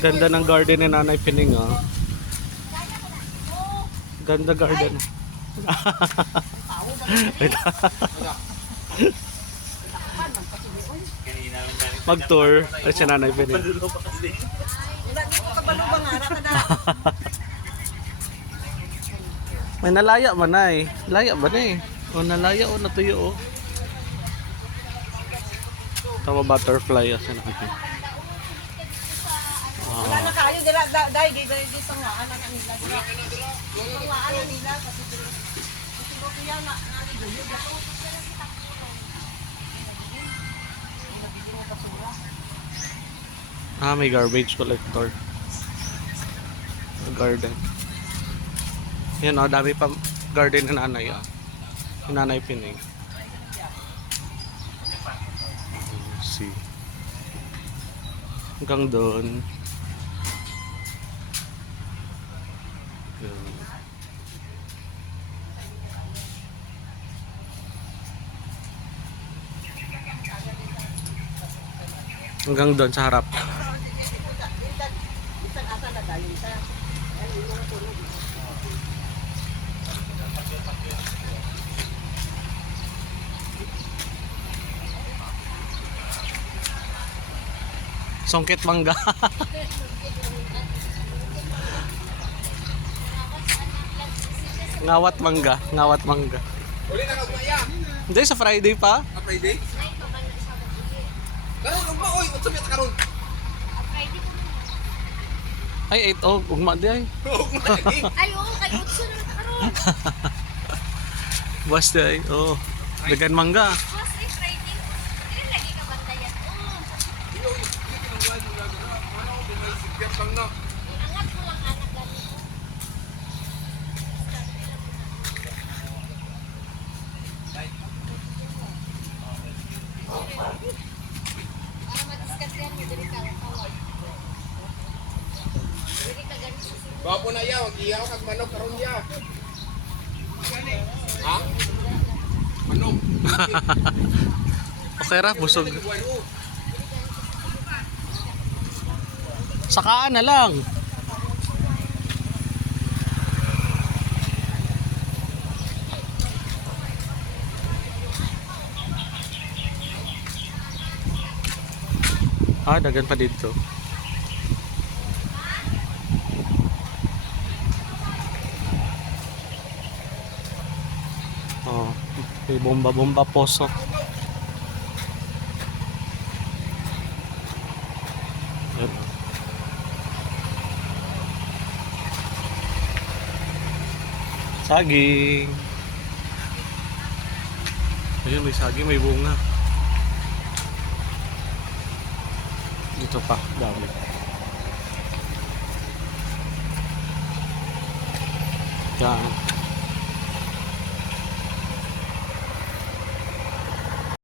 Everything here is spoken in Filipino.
Ganda ng garden ni Nanay Pining, oh. Ganda garden. Mag-tour. Ay, si Nanay Pining. May nalaya man ay. Laya ba na eh? O nalaya o natuyo o. Tama butterfly kasi natin. Wala na kayo, dahil di sa nga anak nila. Sa nga anak nila, kasi mo kaya na naliguyo. Ah, may garbage collector. Garden. Yan o, dami pa garden ni Nanay ah. Ni Nanay Pining. See. Hanggang doon. Yan. Hanggang doon sa harap. Songkit mangga. Ngawat mangga, ngawat mangga. Uli na kagmaya. Hindi sa Friday pa. Friday? Karon ugma oy, unsa mi ta karon? Ay, 8 oh, ugma di ay. Ugma lagi. Ay, oo, kayo utso na karon. Basta ay, oh. Dagan mangga. Mas ay Friday. Dili lagi ka bantayan. Iyo, kinangwan mo lagi na. Ano ko dinay sigyat lang na. Angat mo lang anak ganito. Para madiscuss yan mo diri ka tawag. Diri ka ganito sa Bapo na ya, wag iyaw kag manok karon ya. Ha? Manok. Okay ra, busog. Sakaan na lang. Ah, dagan pa dito. Oh, may bomba-bomba poso. Ayan. Saging. Ayun, may saging, may bunga. Dito pa, dami. Yan.